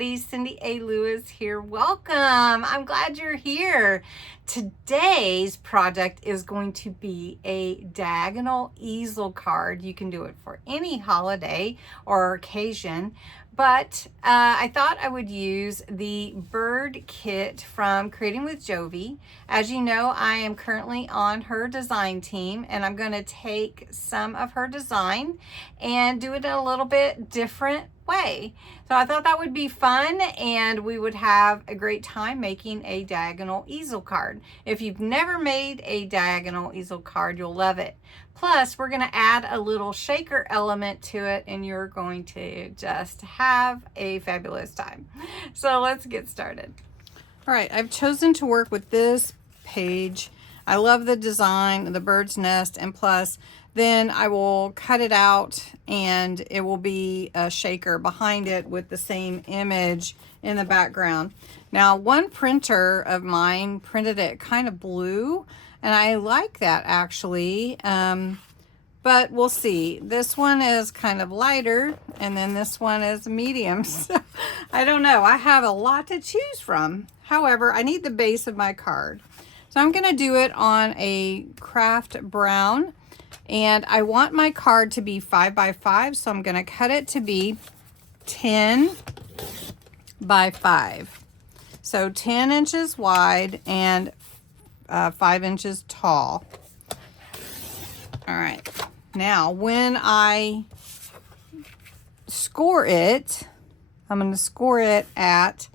everybody. Cindy A. Lewis here. Welcome. I'm glad you're here. Today's project is going to be a diagonal easel card. You can do it for any holiday or occasion, but I thought I would use the bird kit from Creating with Jovi. As you know, I am currently on her design team, and I'm going to take some of her design and do it in a little bit different way. So I thought that would be fun, and we would have a great time making a diagonal easel card. If you've never made a diagonal easel card, you'll love it. Plus, we're going to add a little shaker element to it, and you're going to just have a fabulous time. So let's get started. All right, I've chosen to work with this page. I love the design, the bird's nest, and plus then I will cut it out and it will be a shaker behind it with the same image in the background. Now, one printer of mine printed it kind of blue, and I like that actually, but we'll see. This one is kind of lighter, and then this one is medium. So I don't know. I have a lot to choose from. However, I need the base of my card. So I'm going to do it on a craft brown. And I want my card to be 5 by 5, so I'm going to cut it to be 10 by 5. So 10 inches wide and 5 inches tall. All right. Now, when I score it, I'm going to score it at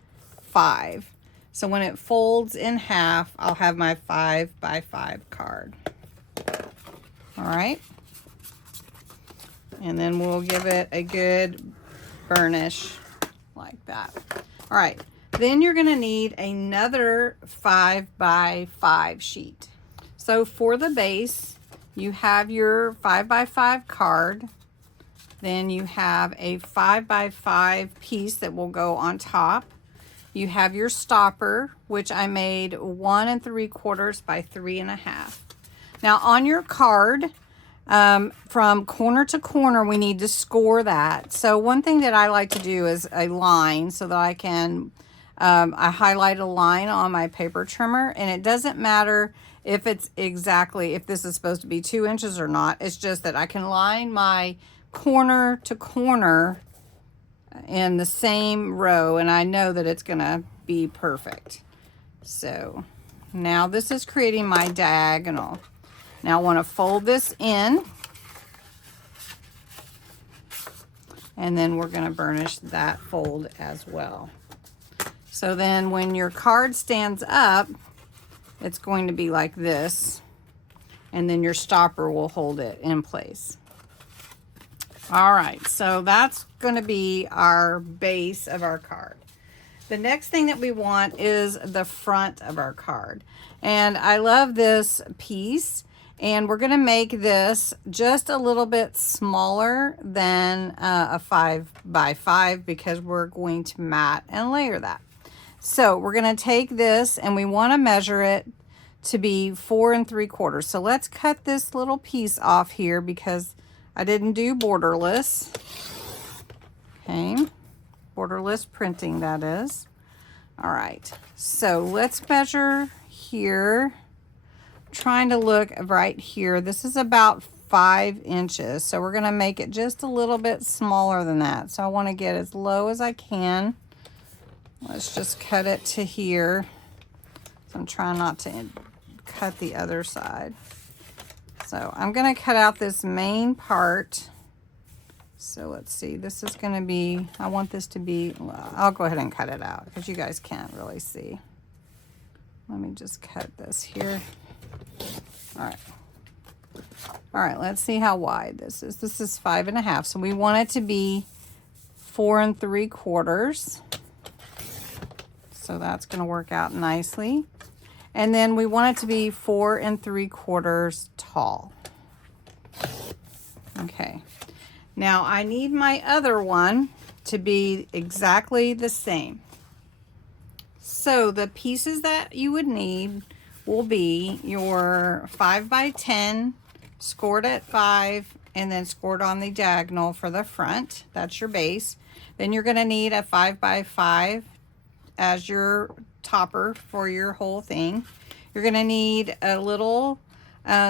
5. So when it folds in half, I'll have my 5 by 5 card. All right, and then we'll give it a good burnish like that. All right, then you're going to need another 5 by 5 sheet. So for the base, you have your 5 by 5 card. Then you have a 5 by 5 piece that will go on top. You have your stopper, which I made 1 3/4 by 3 1/2. Now on your card, from corner to corner, we need to score that. So one thing that I like to do is a line so that I can, I highlight a line on my paper trimmer, and it doesn't matter if it's exactly, if this is supposed to be 2 inches or not. It's just that I can line my corner to corner in the same row, and I know that it's gonna be perfect. So now this is creating my diagonal. Now I want to fold this in, and then we're going to burnish that fold as well. So then when your card stands up, it's going to be like this, and then your stopper will hold it in place. All right, so that's going to be our base of our card. The next thing that we want is the front of our card. And I love this piece. And we're going to make this just a little bit smaller than a 5 by 5 because we're going to mat and layer that. So we're going to take this, and we want to measure it to be 4 3/4. So let's cut this little piece off here because I didn't do borderless. Okay, borderless printing, that is. All right, so let's measure here. Trying to look right here. This is about 5 inches, so we're going to make it just a little bit smaller than that. So I want to get as low as I can. Let's just cut it to here. So I'm trying not to cut the other side. So I'm going to cut out this main part. So let's see, this is going to be, I want this to be, well, I'll go ahead and cut it out because you guys can't really see. Let me just cut this here. All right, let's see how wide this is. This is 5 1/2, so we want it to be 4 3/4. So that's going to work out nicely. And then we want it to be 4 3/4 tall. Okay, now I need my other one to be exactly the same. So the pieces that you would need will be your 5 by 10 scored at 5 and then scored on the diagonal for the front. That's your base. Then you're going to need a 5x5 as your topper for your whole thing. You're going to need a little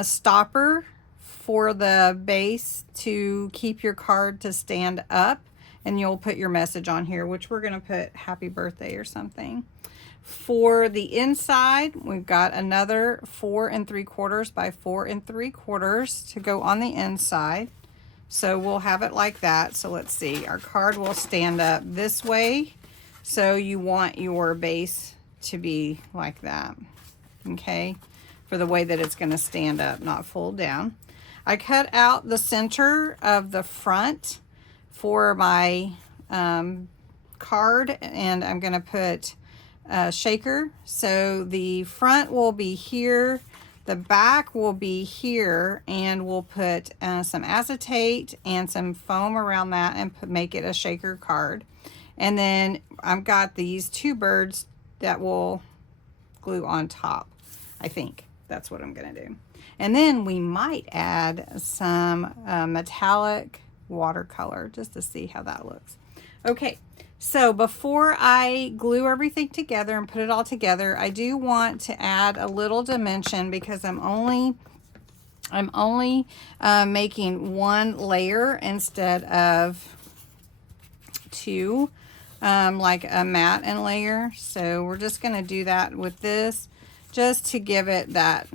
stopper for the base to keep your card to stand up, and you'll put your message on here, which we're going to put happy birthday or something. For the inside, we've got another 4 3/4 by 4 3/4 to go on the inside. So we'll have it like that. So let's see, our card will stand up this way. So you want your base to be like that, okay, for the way that it's going to stand up, not fold down. I cut out the center of the front for my card, and I'm going to put shaker. So the front will be here, the back will be here, and we'll put some acetate and some foam around that and make it a shaker card. And then I've got these 2 birds that will glue on top. I think that's what I'm gonna do. And then we might add some metallic watercolor just to see how that looks. Okay. So before I glue everything together and put it all together, I do want to add a little dimension because I'm only making 1 layer instead of 2, like a mat and layer. So we're just going to do that with this just to give it that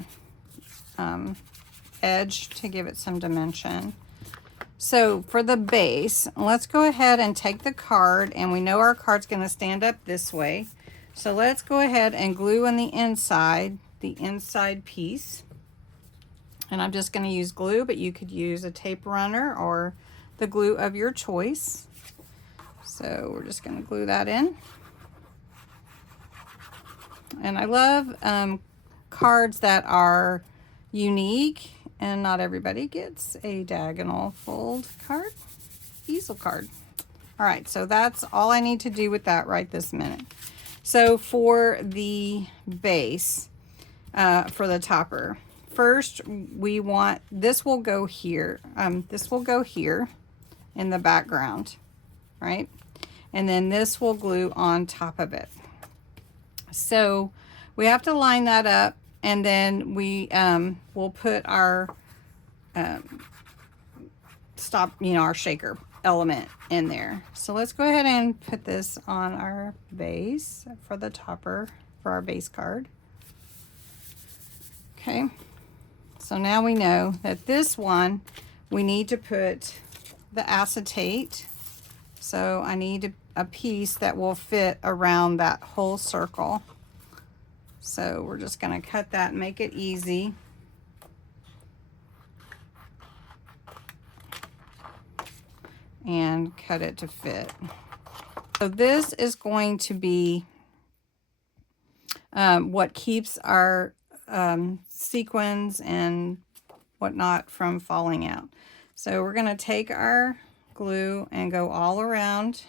edge, to give it some dimension. So for the base, let's go ahead and take the card, and we know our card's going to stand up this way. So let's go ahead and glue on the inside piece. And I'm just going to use glue, but you could use a tape runner or the glue of your choice. So we're just going to glue that in. And I love cards that are unique, and not everybody gets a diagonal fold card, easel card. All right, so that's all I need to do with that right this minute. So for the base, for the topper, first we want, this will go here. This will go here in the background, right? And then this will glue on top of it. So we have to line that up, and then we will put our our shaker element in there. So let's go ahead and put this on our base for the topper for our base card. Okay, so now we know that this one we need to put the acetate. So I need a piece that will fit around that whole circle. So we're just going to cut that and make it easy. And cut it to fit. So this is going to be what keeps our sequins and whatnot from falling out. So we're going to take our glue and go all around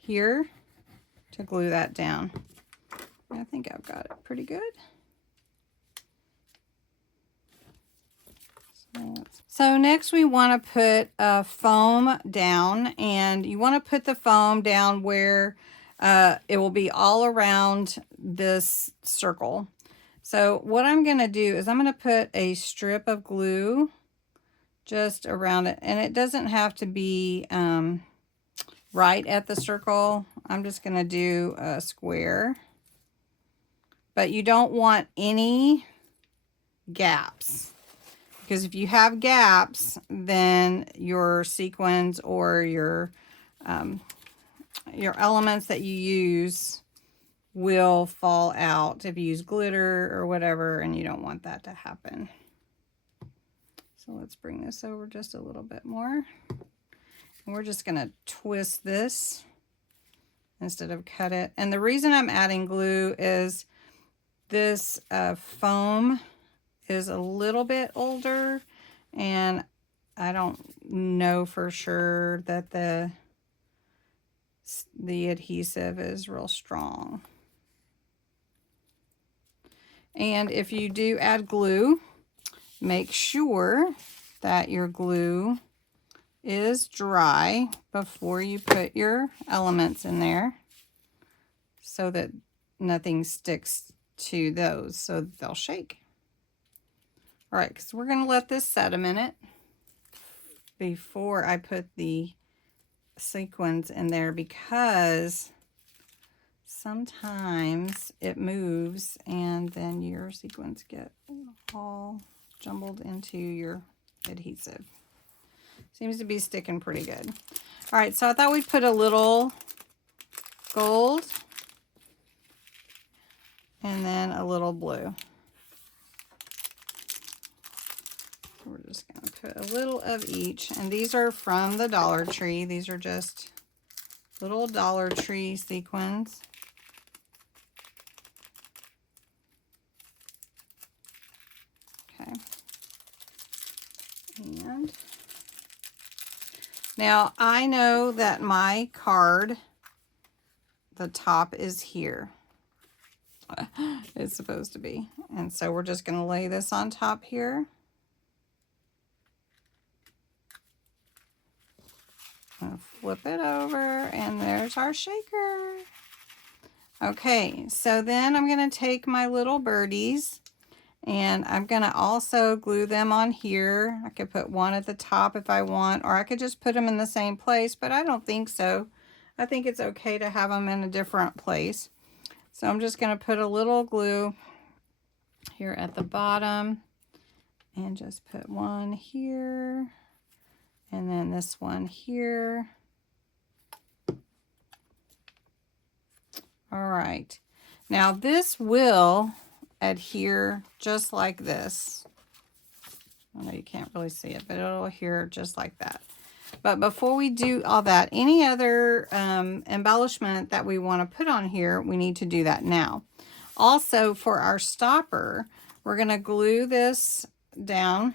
here to glue that down. I think I've got it pretty good. So next we want to put a foam down, and you want to put the foam down where it will be all around this circle. So what I'm going to do is I'm going to put a strip of glue just around it, and it doesn't have to be right at the circle. I'm just going to do a square, but you don't want any gaps. Because if you have gaps, then your sequins or your elements that you use will fall out if you use glitter or whatever, and you don't want that to happen. So let's bring this over just a little bit more. And we're just going to twist this instead of cut it. And the reason I'm adding glue is this foam is a little bit older, and I don't know for sure that the adhesive is real strong. And if you do add glue, make sure that your glue is dry before you put your elements in there so that nothing sticks to those, so they'll shake. All right, because we're going to let this set a minute before I put the sequins in there, because sometimes it moves and then your sequins get all jumbled into your adhesive. Seems to be sticking pretty good. All right, so I thought we'd put a little gold and then a little blue. We're just going to put a little of each, and these are from the Dollar Tree. These are just little Dollar Tree sequins. Okay. And now I know that my card, the top is here. It's supposed to be. And so we're just going to lay this on top here. I'll flip it over, and there's our shaker. Okay, so then I'm going to take my little birdies, and I'm going to also glue them on here. I could put one at the top if I want, or I could just put them in the same place, but I don't think so. I think it's okay to have them in a different place. So I'm just going to put a little glue here at the bottom and just put one here, and then this one here. All right, now this will adhere just like this. I know you can't really see it, but it'll adhere just like that. But before we do all that, any other embellishment that we want to put on here, we need to do that now. Also, for our stopper, we're going to glue this down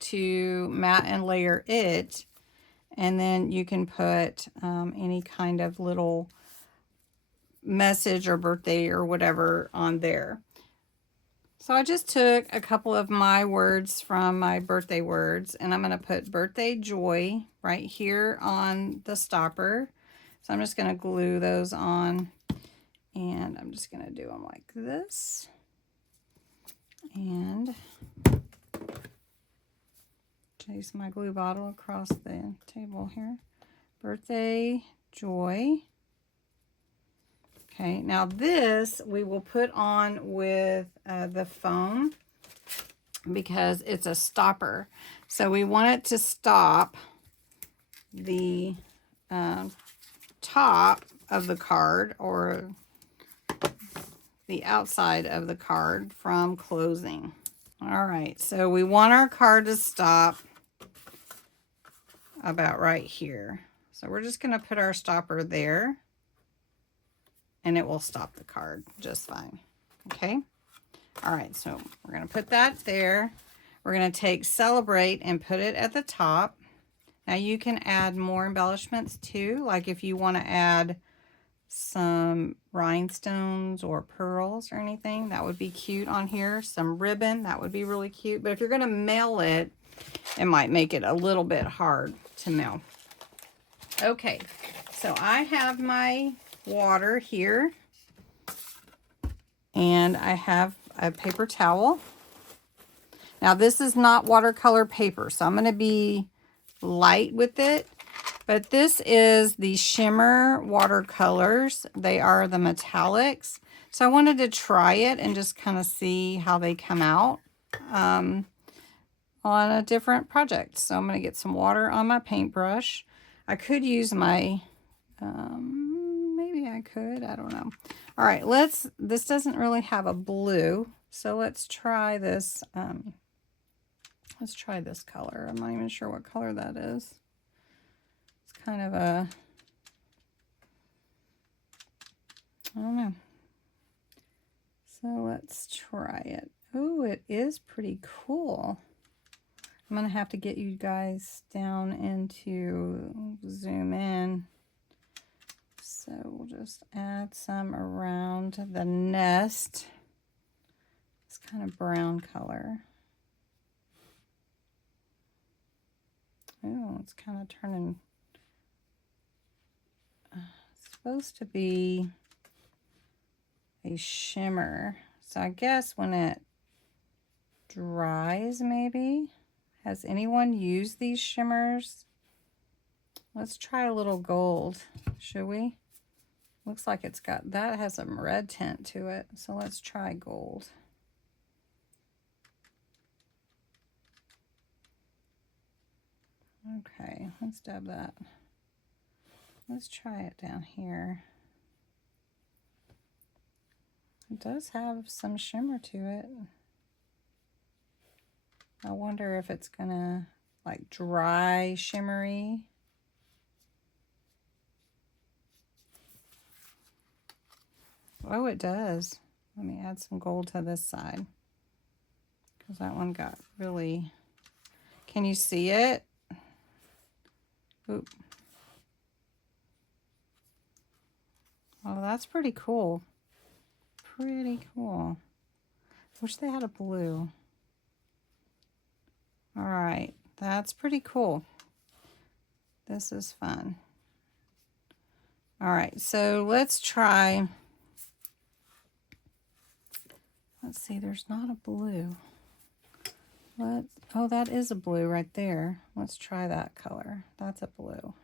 to mat and layer it, and then you can put any kind of little message or birthday or whatever on there. So I just took a couple of my words from my birthday words, and I'm going to put birthday joy right here on the stopper. So I'm just going to glue those on, and I'm just going to do them like this. And chase my glue bottle across the table here. Birthday joy. Okay, now this we will put on with the foam because it's a stopper. So we want it to stop the top of the card or the outside of the card from closing. All right, so we want our card to stop about right here. So we're just going to put our stopper there, and it will stop the card just fine. Okay. All right. So we're going to put that there. We're going to take Celebrate and put it at the top. Now you can add more embellishments too. Like if you want to add some rhinestones or pearls or anything, that would be cute on here. Some ribbon, that would be really cute. But if you're going to mail it, it might make it a little bit hard to mail. Okay. So I have my water here, and I have a paper towel. Now this is not watercolor paper, so I'm going to be light with it, but this is the shimmer watercolors. They are the metallics, so I wanted to try it and just kind of see how they come out on a different project. So I'm going to get some water on my paintbrush. I could use my maybe I could, I don't know. All right, this doesn't really have a blue, so let's try this. Let's try this color. I'm not even sure what color that is. It's kind of a, I don't know. So let's try it. Oh, it is pretty cool. I'm going to have to get you guys down into zoom in. So we'll just add some around the nest. It's kind of brown color. Oh, it's kind of turning. It's supposed to be a shimmer. So I guess when it dries, maybe. Has anyone used these shimmers? Let's try a little gold, should we? Looks like it's got, that has some red tint to it. So let's try gold. Okay, let's dab that. Let's try it down here. It does have some shimmer to it. I wonder if it's gonna like dry shimmery. Oh, it does. Let me add some gold to this side because that one got really, can you see it? Oop. Oh, that's pretty cool. Pretty cool. Wish they had a blue. All right, that's pretty cool. This is fun. All right, so let's try. Let's see, there's not a blue. Oh, that is a blue right there. Let's try that color. That's a blue.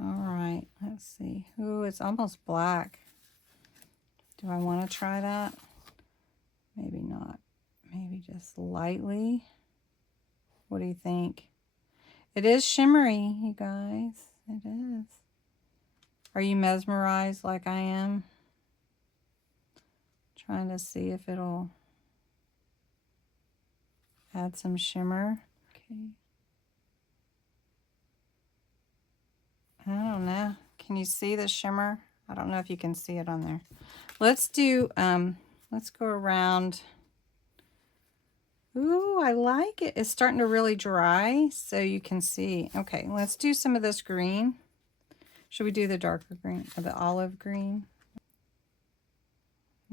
All right, let's see. Ooh, it's almost black. Do I want to try that? Maybe not. Maybe just lightly. What do you think? It is shimmery, you guys. It is. Are you mesmerized like I am? Trying to see if it'll add some shimmer. Okay. I don't know. Can you see the shimmer? I don't know if you can see it on there. Let's do, let's go around. Ooh, I like it. It's starting to really dry, so you can see. Okay, let's do some of this green. Should we do the darker green, or the olive green?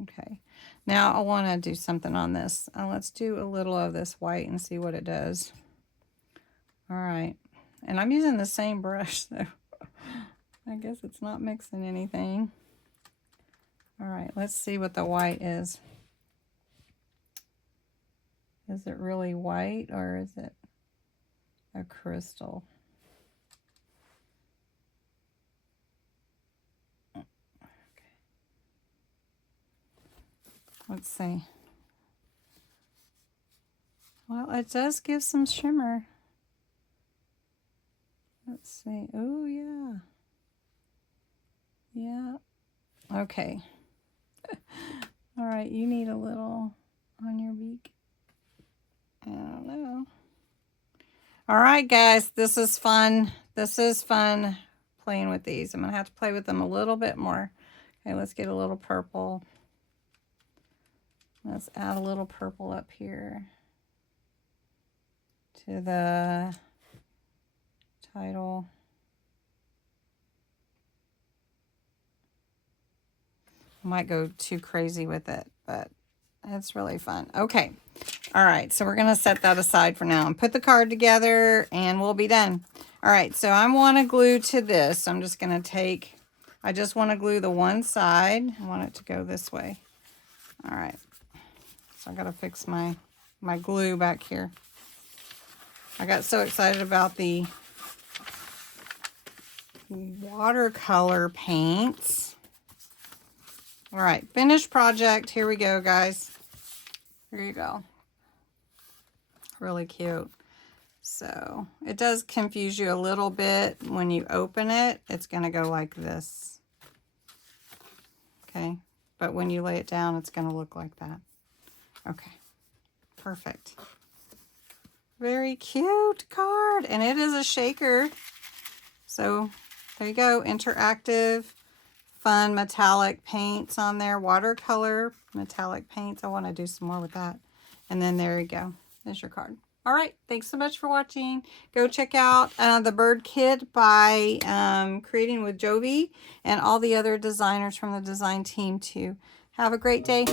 Okay, now I want to do something on this. Let's do a little of this white and see what it does. All right, and I'm using the same brush, so I guess it's not mixing anything. All right, let's see what the white is. Is it really white or is it a crystal? Okay. Let's see. Well, it does give some shimmer. Let's see. Oh, yeah. Yeah. Okay. All right, you need a little on your beak. I don't know. All right, guys, this is fun. This is fun playing with these. I'm going to have to play with them a little bit more. Okay, let's get a little purple. Let's add a little purple up here to the title. I might go too crazy with it, but it's really fun. Okay. All right. So we're going to set that aside for now and put the card together and we'll be done. All right. So I want to glue to this. I'm just going to take, I just want to glue the one side. I want it to go this way. All right. So I got to fix my glue back here. I got so excited about the watercolor paints. All right, finished project. Here we go, guys. Here you go. Really cute. So it does confuse you a little bit when you open it. It's going to go like this. Okay, but when you lay it down, it's going to look like that. Okay, perfect. Very cute card, and it is a shaker. So there you go, interactive. Fun metallic paints on there, watercolor metallic paints. I want to do some more with that. And then there you go. There's your card. All right. Thanks so much for watching. Go check out the bird kit by Creating with Jovi and all the other designers from the design team too. Have a great day.